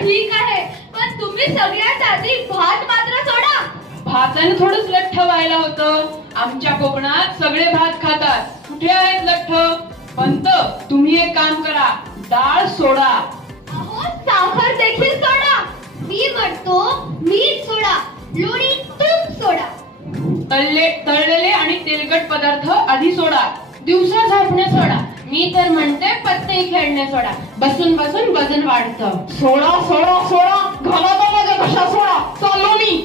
ठीक आहे, पण तुम्ही सगळ्यात आधी भात मात्र सोडा. भाताने थोडंच लठ्ठ व्हायला होतं. आमच्या कोकणात सगळे भात खातात. कुठे आहेत लठ्ठ? पंत, तुम्ही एक काम करा, डाळ सोडा. अहो, साखर देखील सोडा. मी म्हणतो मीठ सोडा, लोणी तूप सोडा. तळलेले आणि तेलकट पदार्थ आधी सोडा. दिवसा झोपणे सोडा. मी तर म्हणते पत्ते खेळणे सोडा. बसून बसून वजन वाढतं. सोडा सोडा सोडा, घाला तो माझ्या घशा सोडा. चाललो मी.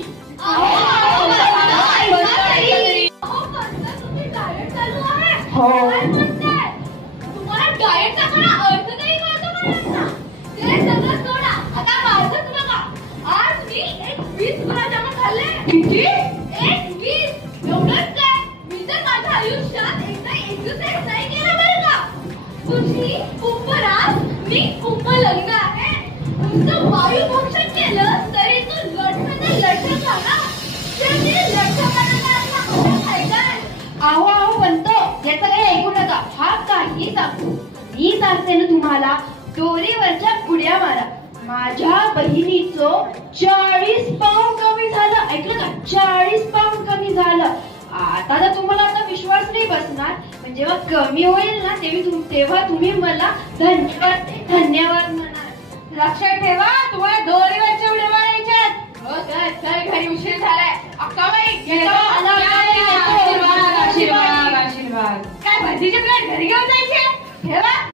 तुमची डाएट चालू आहे. हो. काय म्हणताय? तुम्हाला डाएटचा खरा अर्थ नाही कळतो का? ते सगळं सोडा. आता माझंच बघा. आज मी एक 20 गुलाबजामुन खाल्ले. किती? एक 20. एवढंच काय? मी तर माझ्या आयुष्यात एकदा एक्सरसाइज नाही केला बरं का. तुझी उपरास मी उपलग्न आहे. तुमचं वायू भक्षण केलं तरी तू लठ्ठ झाला. आहो आहो पंत, याचं काही ऐकू नका. हा काही सांगतो. मी सांगते ना तुम्हाला, दोरीवरच्या उड्या मारा. माझ्या बहिणीचं 40 पाऊंड कमी झालं. ऐकलं का? 40 पाऊंड कमी झालं. आता तर तुम्हाला आता विश्वास नाही बसणार, पण जेव्हा कमी होईल ना तेव्हा तुम्ही मला धन्यवाद म्हणाल. लक्षात ठेवा, तुम्हाला दोरीवरच्या उड्या मारायच्यात. चल घरी उशीर झालाय. अक्काबाई, आशीर्वाद आशीर्वाद आशीर्वाद. काय भजीचे प्लेट घरी घेऊन जायचे? ठेवा.